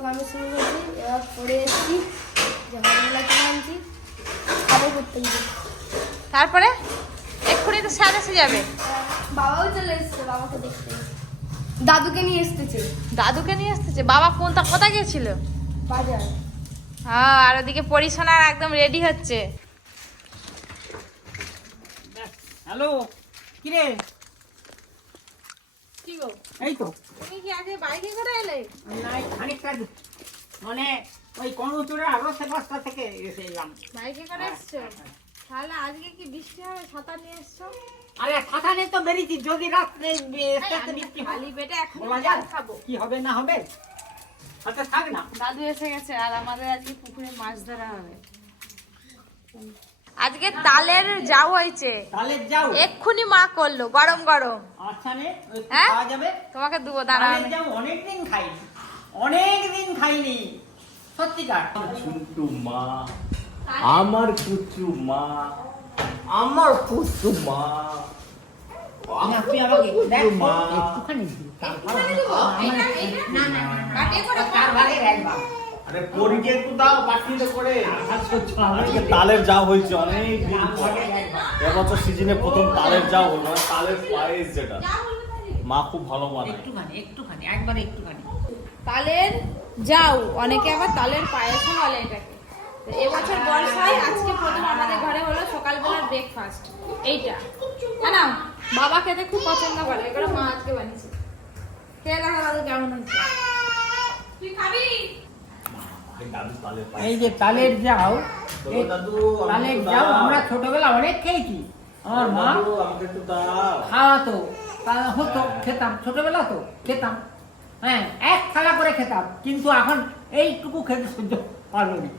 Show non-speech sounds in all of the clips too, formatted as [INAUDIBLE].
Blog আমি শুরু করছি এবার পড়ে এসেছি যে হরগুলা কিনে আনছি খাব করতে গিয়ে তারপরে এক্ষুনি তো স্যার এসে যাবে। বাবাও চলে এসছে বাবাকে দেখতে দাদুকে নিয়ে এসতেছে দাদুকে নিয়ে আসতেছে বাবা কোন তা কোথায় গেছিল বাজার। হ্যাঁ আর ওদিকে পরিশোনার একদম রেডি হচ্ছে। হ্যালো কিরে? এই তো। তুমি কি আজকে বাইকে করে এলে? খানিকটা মানে ওই কর্মচুরের আরও পাঁচটা থেকে এসে এলাম। বাইকে করে এসছো? তাহলে আজকে কি বৃষ্টি হবে? ছাতা নিয়ে এসছো? আরে ছাতা নিয়ে তো বেরিয়েছি। যদি রাত্রে বৃষ্টি খালি পেটে এখন খাব। কি হবে না হবে? হাতে থাক না। দাদু এসে গেছে আর আমাদের আজকে পুকুরে মাছ ধরা হবে। আজকে তালের যাও হয়েছে। যাও। এক্ষুনি মা করল গরম গরম। আচ্ছা হ্যাঁ? তোমাকে দুবো দাঁড়া তাহলে যাও অনেকদিন খাইনি। অনেকদিন খাইনি। সত্যিকার। ছুটু মা আমার মা মা। একটুখানি না না আরে পরিকে একটু দাও পাঠিয়ে করে আর সহ্য হবে আজকে তালের যা হয়েছে অনেক দিন পর। এবছর সিজনে প্রথম তালের যা হলো মানে তালের পায়েস যেটা। মা খুব ভালো বানায় একটুখানি একটুখানি একবারে একটুখানি। তালের যাও অনেকে আবার তালের পায়েসও বলে এটাকে। তো এবছর বর্ষায় আজকে প্রথম আমাদের ঘরে হলো সকালবেলার ব্রেকফাস্ট এইটা। না না বাবা খেতে খুব পছন্দ করে এগুলো মা আজকে বানিয়েছে। খেয়ে দেখা দাদু কেমন হচ্ছে। তুই খাবি? এই যে তালের যাও এই তালের যাও আমরা ছোটবেলা অনেক খেয়েছি। আমার মা খাওয়াতো হতো খেতাম ছোটবেলা তো খেতাম। হ্যাঁ এক থালা করে খেতাম কিন্তু এখন এইটুকু খেতে সহ্য পারব না।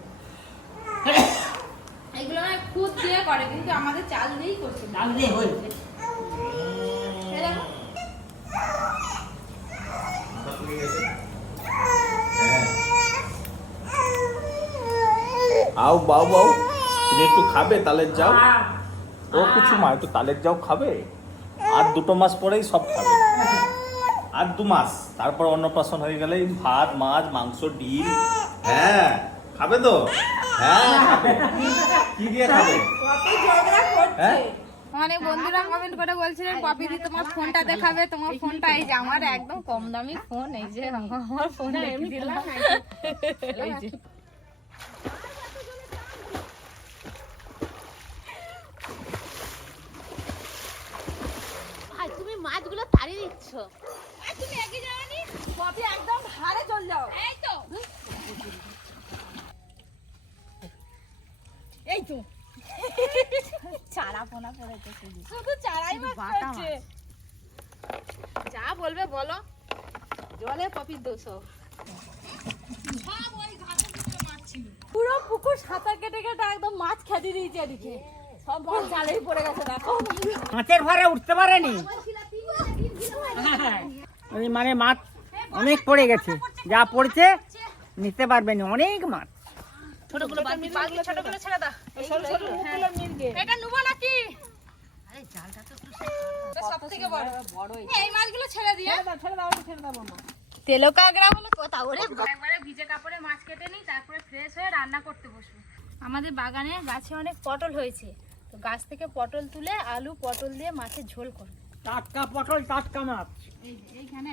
এগুলো না খুদ দিয়ে করে কিন্তু আমাদের চাল দিয়েই করছে। ডাল দিয়ে হয়েছে এই আও বাউ বাউ তুমি একটু খাবে তালের যাও। ও কিছু মা একটু তালের যাও খাবে। আর দুটো মাস পরেই সব খাবে। আর দু মাস। তারপর অন্নপ্রাশন হয়ে গেলেই ভাত মাছ মাংস ডিম। হ্যাঁ খাবে তো? হ্যাঁ খাবে। কি দিয়ে খাবে? হ্যাঁ? অনেক বন্ধুরা কমেন্ট করে বলছিলেন পপি দি তোমার ফোনটা দেখাবে তোমার ফোনটা এই যে আমার একদম কম দামি ফোন এই যে আমার ফোন এমনি দিলাম। এই যে। মাছগুলো তাড়িয়ে দিচ্ছ। তুমি এগিয়ে যাওনি পপি একদম হারে চল যাও। এই তো। এই তো। চারা পোনা পড়েছে শুধু। চারাই মাছ যা বলবে বলো। জলে পপির দোষ। পুরো পুকুর সাঁতার কেটে কেটে একদম মাছ খেতে দিয়েছে এদিকে। সব মাছ জালেই পড়ে গেছে দেখো। মাছের ভারে উঠতে পারেনি। মানে মাছ অনেক পড়ে গেছে। যা পড়ছে নিতে পারবে না। অনেক মাছ। ছোটগুলো বালতি বালতি ছোটগুলো ছেড়ে দাও। এটা নেব নাকি? সব থেকে বড়। এই মাছগুলো ছেড়ে দিয়ে। তেলো কাঁকড়া বলে কথা ওরে একবারে ভিজে কাপড়ে মাছ কেটে নিই তারপরে ফ্রেশ হয়ে রান্না করতে বসবো। আমাদের বাগানে গাছে অনেক পটল হয়েছে। তো গাছ থেকে পটল তুলে আলু পটল দিয়ে মাছের ঝোল করব। টাটকা পটল টাটকা মাছ। এই এইখানে।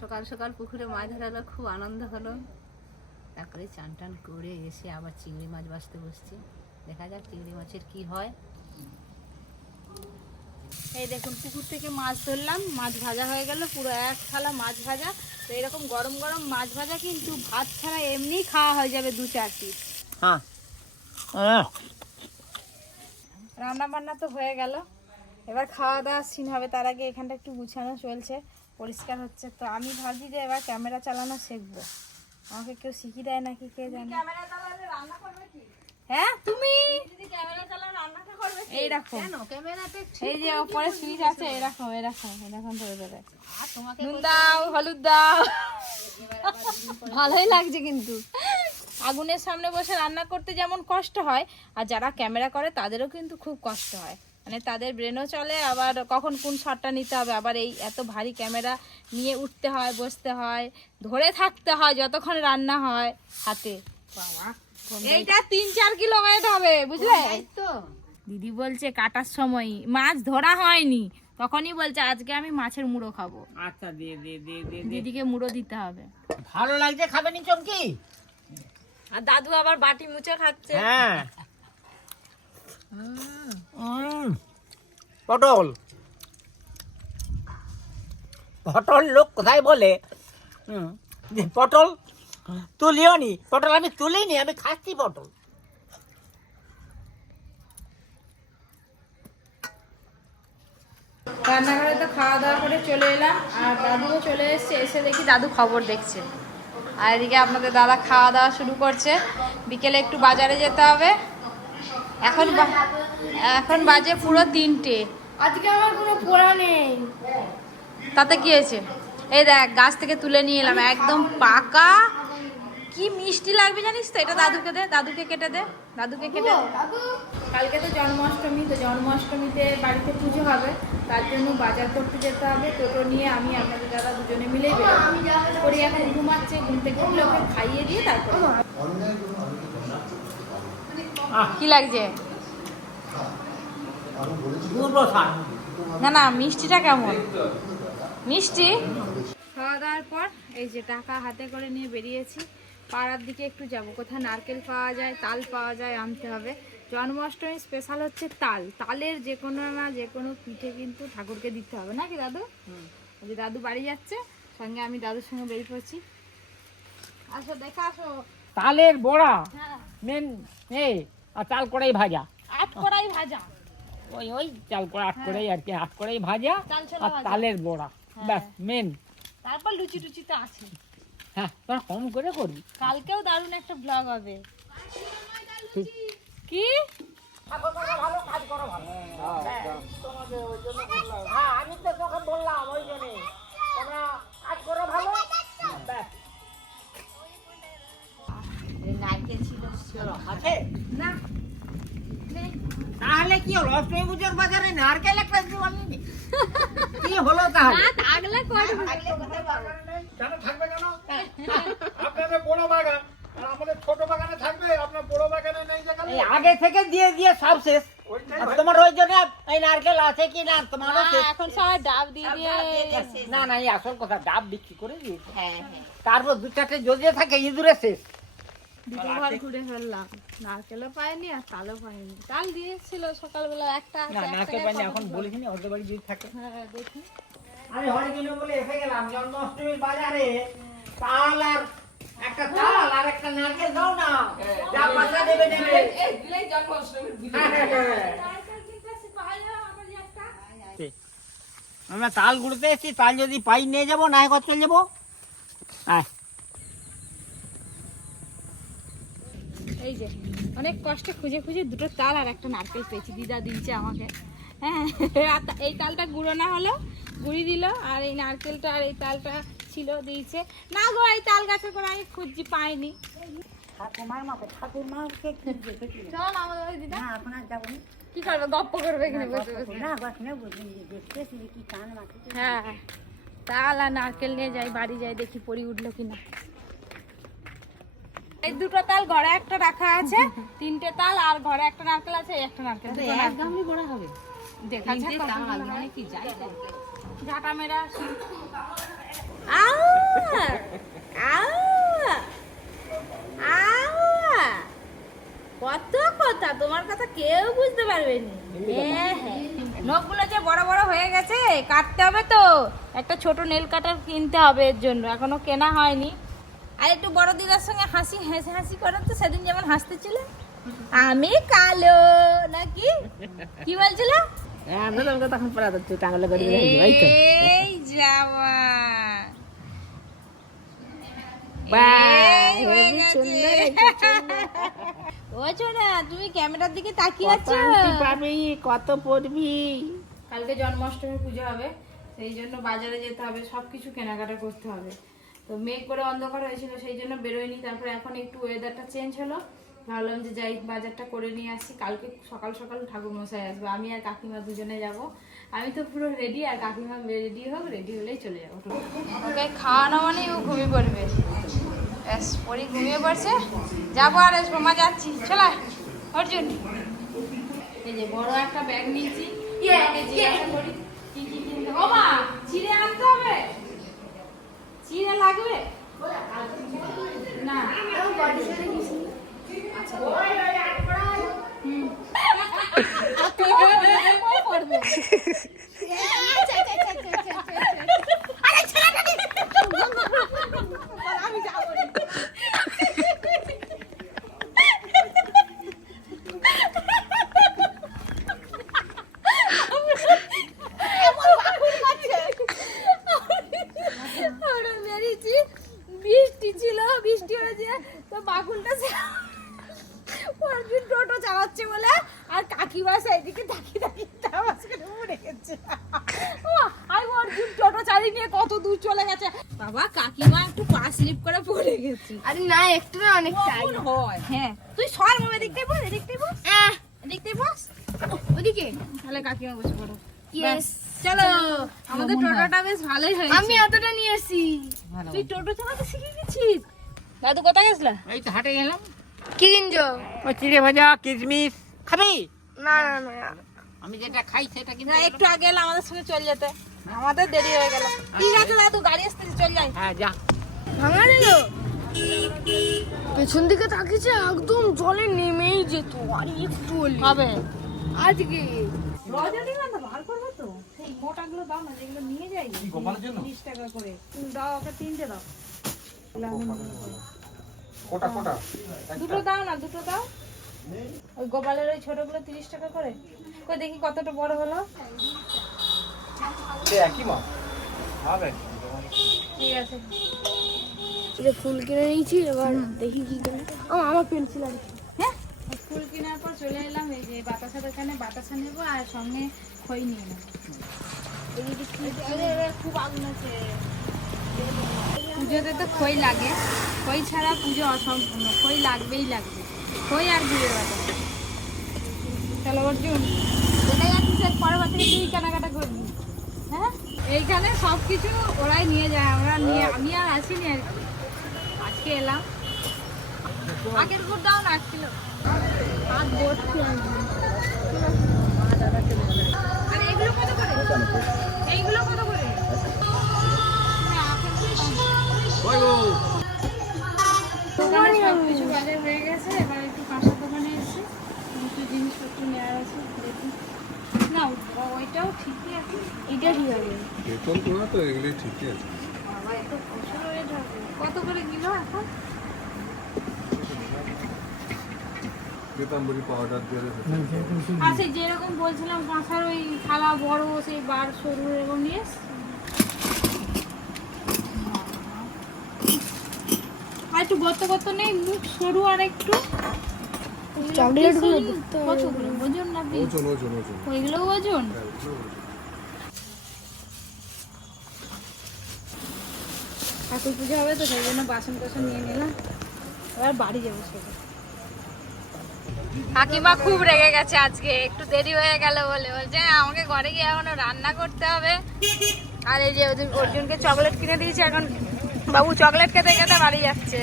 সকাল সকাল পুকুরে মাছ ধরালো খুব আনন্দ হলো। তারপরে চান টান করে এসে আবার চিংড়ি মাছ বাঁচতে বসছি। দেখা যাক চিংড়ি মাছের কি হয়। এই দেখুন পুকুর থেকে মাছ ধরলাম। মাছ ভাজা হয়ে গেল পুরো এক থালা মাছ ভাজা। তো এরকম গরম গরম মাছ ভাজা কিন্তু ভাত ছাড়া এমনিই খাওয়া হয়ে যাবে দু চার পিস। হ্যাঁ। রান্না বান্না তো হয়ে গেল। এবার খাওয়া দাওয়া সিন হবে তার আগে এখানটা একটু গুছানো চলছে পরিষ্কার হচ্ছে। তো আমি ভাবছি যে এবার ক্যামেরা চালানো শিখব। আমাকে কেউ শিখিয়ে দেয় নাকি কে জানে? হ্যাঁ তুমি? এইরকম এই যে ওপরে সুইচ আছে এরকম এরকম এরকম ধরে ধরে। নুন দাও হলুদ দাও। [LAUGHS] ভালোই লাগছে কিন্তু। আগুনের সামনে বসে রান্না করতে যেমন কষ্ট হয় আর যারা ক্যামেরা করে তাদেরও কিন্তু খুব কষ্ট হয়। মানে তাদের ব্রেনও চলে আবার কখন কোন শটটা নিতে হবে আবার এই এত ভারী ক্যামেরা নিয়ে উঠতে হয় বসতে হয় ধরে থাকতে হয় যতক্ষণ রান্না হয় হাতে। এইটা তিন চার কিলো ওয়েট হবে বুঝলে? তো দিদি বলছে কাটার সময় মাছ ধরা হয়নি। তখনই বলছে আজকে আমি মাছের মুড়ো খাব। আচ্ছা দিদিকে মুড়ো দিতে হবে। ভালো লাগছে খাবেনি চমকি? আর দাদু আবার বাটি মুছে খাচ্ছে। হ্যাঁ। পটল। পটল লোক কোথায় বলে? হুম, যে পটল তুলিও নি পটল আমি তুলিনি আমি খাচ্ছি পটল। রান্নাঘরে তো খাওয়া দাওয়া করে চলে এলাম আর দাদুও চলে এসেছে এসে দেখি দাদু খবর দেখছে। আর এদিকে আপনাদের দাদা খাওয়া দাওয়া শুরু করছে। বিকেলে একটু বাজারে যেতে হবে। এখন এখন বাজে পুরো তিনটে। আজকে আমার কোনো পোড়া নেই। তাতে কি হয়েছে? এই দেখ গাছ থেকে তুলে নিয়ে এলাম। একদম পাকা। কি মিষ্টি লাগবে জানিস তো? এটা দাদুকে দে দাদুকে কেটে দে দাদুকে কেটে কালকে তো জন্মাষ্টমী তো জন্মাষ্টমীতে বাড়িতে পুজো হবে। তার জন্য বাজার করতে যেতে হবে। টোটো নিয়ে আমি আপনাদের দাদা দুজনে মিলেই করি এখন ঘুমাচ্ছে ঘুম থেকে উঠলে ওকে খাইয়ে দিয়ে তারপর কি লাগছে? না না মিষ্টিটা কেমন? মিষ্টি? খাওয়া দাওয়ার পর এই যে টাকা হাতে করে নিয়ে বেরিয়েছি। পাড়ার দিকে একটু যাব। কোথায় নারকেল পাওয়া যায় তাল পাওয়া যায় আনতে হবে। জন্মাষ্টমী স্পেশাল হচ্ছে তাল। তালের যে কোনো না যে কোনো পিঠে কিন্তু ঠাকুরকে দিতে হবে। নাকি দাদু? ওই যে দাদু বাড়ি যাচ্ছে। সঙ্গে আমি দাদুর সঙ্গে বেরিয়ে পড়ছি আসো দেখে আসো। তালের বড়া। হ্যাঁ। মেন এ আর চাল কড়াই ভাজা। আট কড়াই ভাজা। ওই ওই চাল কড়া আট কড়াই আর কি আট কড়াই ভাজা আর তালের বড়া। ব্যাস মেন। তারপর লুচি টুচি তো আছে। হ্যাঁ তোরা কম করে করবি। কালকেও দারুণ একটা ব্লগ হবে। কি? হ্যাঁ আমি তো তোকে বললাম ওই জন্যে। তোমরা কাজ করো ভালো। নারকেল ছিল। আছে? না। তাহলে কি হলো? অষ্টমী পুজোর বাজারে নারকেল একটা দিতে পারলি নি? কি হলো তাহলে? না থাকলে করব। কেন থাকবে কেন? আপনাদের বড় বাগান আর আমাদের ছোট বাগানে থাকবে আপনার বড় বাগানে নেই যেখানে এই আগে থেকে দিয়ে দিয়ে সব শেষ। তোমার ওই জন্য এই নারকেল আছে কি না তোমারও শেষ। এখন সবাই ডাব দিয়ে দিয়ে না না এই আসল কথা ডাব বিক্রি করে দিয়েছে। হ্যাঁ হ্যাঁ। তারপর দু চারটে যদিও থাকে ইঁদুরে শেষ। দুটো ঘর ঘুরে ফেললাম। নারকেলও পাইনি আর তালও পাইনি। তাল দিয়েছিল সকালবেলা একটা না নারকেল পাইনি এখন দিল? ওদের বাড়ি যদি থাকে। হ্যাঁ দেখি। আমি হরিদিনে বলে এসে গেলাম জন্মাষ্টমীর বাজারে। তাল আর একটা তাল আর একটা নারকেল দাও না। যা পয়সা দেবে নেবে হ্যাঁ, হ্যাঁ, হ্যাঁ। আমরা তাল গুড়তে এসেছি তাল যদি পাই নিয়ে যাব না হয় চলে যাব? আয় এই যে অনেক কষ্টে খুঁজে খুঁজে দুটো তাল আর একটা নারকেল পেয়েছি। দিদা দিয়েছে আমাকে। হ্যাঁ এই তালটা গুঁড়ো না হলো গুঁড়ি দিল আর এই নারকেলটা আর এই তালটা ছিল দিয়েছে। না গো এই তাল গাছের করে আমি খুঁজছি পাইনি। চলো না ওই দিদা কি করবে? গপ্প করবে এখানে বসে বসে। হ্যাঁ তাল আর নারকেল নিয়ে যাই বাড়ি যাই দেখি পড়ি উঠল কিনা। এই দুটো তাল ঘরে একটা রাখা আছে তিনটে তাল আর ঘরে একটা নারকেল আছে একটা নারকেল দুটো নারকেল। দেখা যাক কতগুলো হয়। ঝাঁটা মেরা আউ! আউ! আউ! কত কথা তোমার কথা কেউ বুঝতে পারবে না হ্যাঁ, হ্যাঁ। নখগুলো যে বড় বড় হয়ে গেছে কাটতে হবে তো একটা ছোট নেল কাটার কিনতে হবে এর জন্য এখনও কেনা হয়নি আর একটু বড় দিদার সঙ্গে হাসি হাসি হাসি করেন তো সেদিন যেমন হাসতেছিল। আমি কালো নাকি? কি বলছিল? এই যাওয়া। এই হয়ে গেছে। [LAUGHS] ও ছোনা তুমি ক্যামেরার দিকে তাকিয়ে আছো? পাবি কত পড়বি কালকে জন্মাষ্টমী পুজো হবে সেই জন্য বাজারে যেতে হবে সব কিছু কেনাকাটা করতে হবে। তো মেঘ করে অন্ধকার হয়েছিল সেই জন্য বেরোয়নি। তারপরে এখন একটু ওয়েদারটা চেঞ্জ হলো। ভাবলাম যে যাই বাজারটা করে নিয়ে আসি। কালকে সকাল সকাল ঠাকুর মশাই আসবে। আমি আর কাকিমা দুজনে যাব। আমি তো পুরো রেডি আর কাকিমা রেডি হোক রেডি হলেই চলে যাব। ওকে খাওয়ানো মানেই ও ঘুমিয়ে পড়বে। ব্যাস পরি ঘুমিয়ে পড়ছে। যাব আর আসব মা যাচ্ছি। চলা অর্জুন। এই যে বড় একটা ব্যাগ নিয়েছি। জিজ্ঞাসা করি কি কি কিনতে ও মা চিড়ে আনতে হবে? চিড়ে লাগবে না আচ্ছা হুম। পড়বে। আমরা বেরিয়েছি বৃষ্টি ছিল বৃষ্টি হয়েছে তো অর্জুন টোটো চালাচ্ছে বলে আর কাকিমা সাইদিকে তাকিয়ে তাকিয়ে তার মাঝখানে পড়ে গেছে। আমি অর্জুন টোটো চালিয়ে নিয়ে কত দূর চলে গেছে। বাবা কাকিমা একটু পা স্লিপ করে পড়ে গেছি। আরে না একটু না অনেকটাই হয়? হ্যাঁ তুই সর মামা দেখতে বস দেখতে বস। দেখতে বস। ওদিকে? তাহলে কাকিমা বসে পড়ো। ইয়েস চলো। আমাদের টোটোটা বেশ ভালোই হয়েছে। আমি এতটা নিয়ে এসেছি তুই টোটো চালাতে শিখে গেছিস? দাদু কোথায় গেছিলা? এই তো হাটে গেলাম। কি কিনছো? ওই চিড়ে ভাজা কিশমিশ। খাবি? না না না। আমি যেটা খাই সেটা কিন্তু একটু আগে এলে আমাদের সঙ্গে চল যেতে। আমাদের দেরি হয়ে গেল। ঠিক আছে দাদু গাড়ি আসতেছি চল যাই। হ্যাঁ যা। ভাঙা দিল পেছন দিকে তাকিয়েছে একদম জলে নেমেই যেত আর একটু হলে। হবে। আজকে রজা তো বার করব তো? সেই মোটাগুলো দাও না যেগুলো নিয়ে যাই গোপালের জন্য? তিরিশ টাকা করে। দাও ওকে তিনটে দাও। কোটা কোটা দুটো দাও না দুটো দাও। ওই গোপালের ওই ছোটগুলো তিরিশ টাকা করে। কই দেখি কতটা বড় হলো। একই মা হবে ঠিক আছে। যে ফুল কিনে নিয়েছি এবার দেখি কি করে। আমার পেন্সিল আছে হ্যাঁ? ফুল কেনার পর চলে এলাম এই যে বাতাসা দোকানে বাতাসা নেব আর সঙ্গে খই নিয়ে নেব। খুব আগুন আছে। পুজোতে তো খই লাগে। খই ছাড়া পুজো অসম্পূর্ণ। খই লাগবেই লাগবে। খই আর গুড়ের বাতাসা চলো অর্জুন। যেটা যাচ্ছিস? এর পরের বার থেকে তুই কেনাকাটা করবি। হ্যাঁ? এইখানে সব কিছু ওরাই নিয়ে যায়। আমরা নিয়ে আমি আর আসিনি আর কি। আজকে এলাম। আগের গুড় দাও না এক কিলো হাত ভর্তি আর এইগুলো কত করে? এইগুলো কত করে? বাজার হয়ে গেছে এবার একটু কাঁসার দোকানে এসেছি। কিছু জিনিসপত্র নেওয়ার আছে দেখি। না ওইটাও ঠিকই আছে। এটা ঠিক আছে। বেতন তোলা তো এগুলি ঠিকই আছে। বাবা এত কত করে কিলো এখন? পাউডার দিয়ে সেই যেরকম বলছিলাম কাঁসার ওই থালা বড় সেই বার সরু এরকম নিয়ে এসছি। আর একটু গত গত নেই মুখ সরু আর একটু। চকলেটগুলো পিস কতগুলো ওজন না ওজন ওজন ওজন। ওইগুলো ওজন। ঠাকুর পুজো হবে তো সেই জন্য বাসন টাসন নিয়ে নিলাম। এবার বাড়ি যাব সেটা। কাকিমা খুব রেগে গেছে আজকে একটু দেরি হয়ে গেল বলে। বলছে আমাকে ঘরে গিয়ে এখনও রান্না করতে হবে। আর এই যে ওদের অর্জুনকে চকলেট কিনে দিয়েছি এখন বাবু চকলেট খেতে খেতে বাড়ি যাচ্ছে।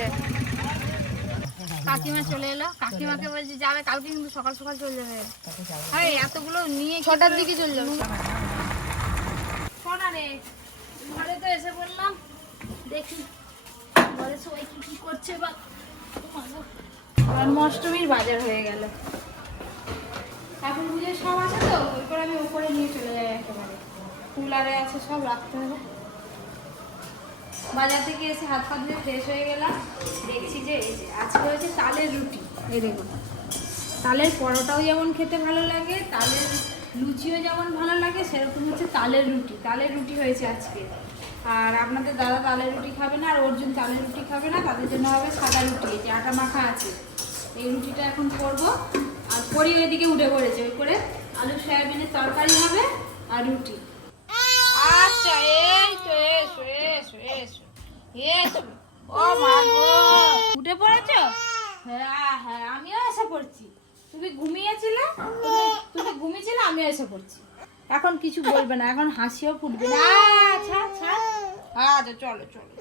কাকিমা চলে এলো। কাকিমাকে বলছি যাবে কালকে কিন্তু সকাল সকাল চলে যাবে। আরে এতগুলো নিয়ে ছটার দিকে চলে যাবে। রে ঘরে তো এসে বললাম দেখি ঘরে সবাই কি কি করছে বা জন্মাষ্টমীর বাজার হয়ে গেল। এখন পুজোর সব আছে তো ওই করে আমি উপরে নিয়ে চলে যাই একেবারে। কুলারে আছে সব রাখতে হবে। বাজার থেকে এসে হাত পা ধুয়ে ফ্রেশ হয়ে গেলাম। দেখছি যে আজকে হয়েছে তালের রুটি। এই দেখুন, তালের পরোটাও যেমন খেতে ভালো লাগে, তালের লুচিও যেমন ভালো লাগে, সেরকম হচ্ছে তালের রুটি। তালের রুটি হয়েছে আজকে। আর আপনাদের দাদা তালের রুটি খাবে না, আর অর্জুন তালের রুটি খাবে না, তাদের জন্য হবে সাদা রুটি। এই যে আটা মাখা আছে, এই রুটিটা এখন করব। আর পরি এদিকে উঠে পড়েছে, ওই করে আলু, সয়াবিনের তরকারি হবে আর রুটি। আচ্ছা ও মা গো। উঠে পড়েছো? হ্যাঁ হ্যাঁ আমিও এসে পড়ছি। তুমি ঘুমিয়েছিলে? তুমি- ঘুমিয়েছিলে আমিও এসে পড়ছি। এখন কিছু বলবে না এখন হাসিও ফুটবে না। আচ্ছা আচ্ছা আচ্ছা চলো চলো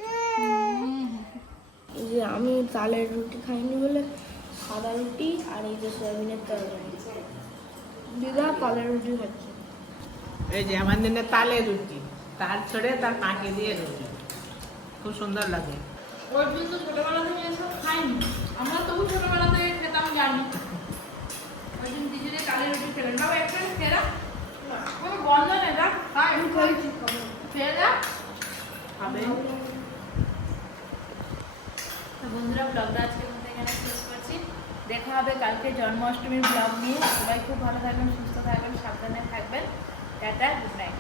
যে আমি তালের রুটি খাইনি বলে সাদা রুটি আর এই যে সয়াবিনের তরকারি। দিদা তালের রুটি খাচ্ছে। এই যে আমার দিনে তালে রুটি তার ছড়ে তার পাঁকে দিয়ে রুটি। খুব সুন্দর লাগে। ছোটবেলা থেকে এসব খাইনি। আমরা তবু ছোটবেলা থেকে খেতাম জানি। কালের রুটি খেলেন। বাবা একটা খেলা কোনো গন্ধ নেই দেখ খাই। খেয়ে দেখ খাবে? তো বন্ধুরা ব্লগটা আজকের মধ্যে এখানে শেষ করছি। দেখা হবে কালকে জন্মাষ্টমীর ব্লগ নিয়ে। সবাই খুব ভালো থাকবেন সুস্থ থাকবেন সাবধানে থাকবেন। Tata good night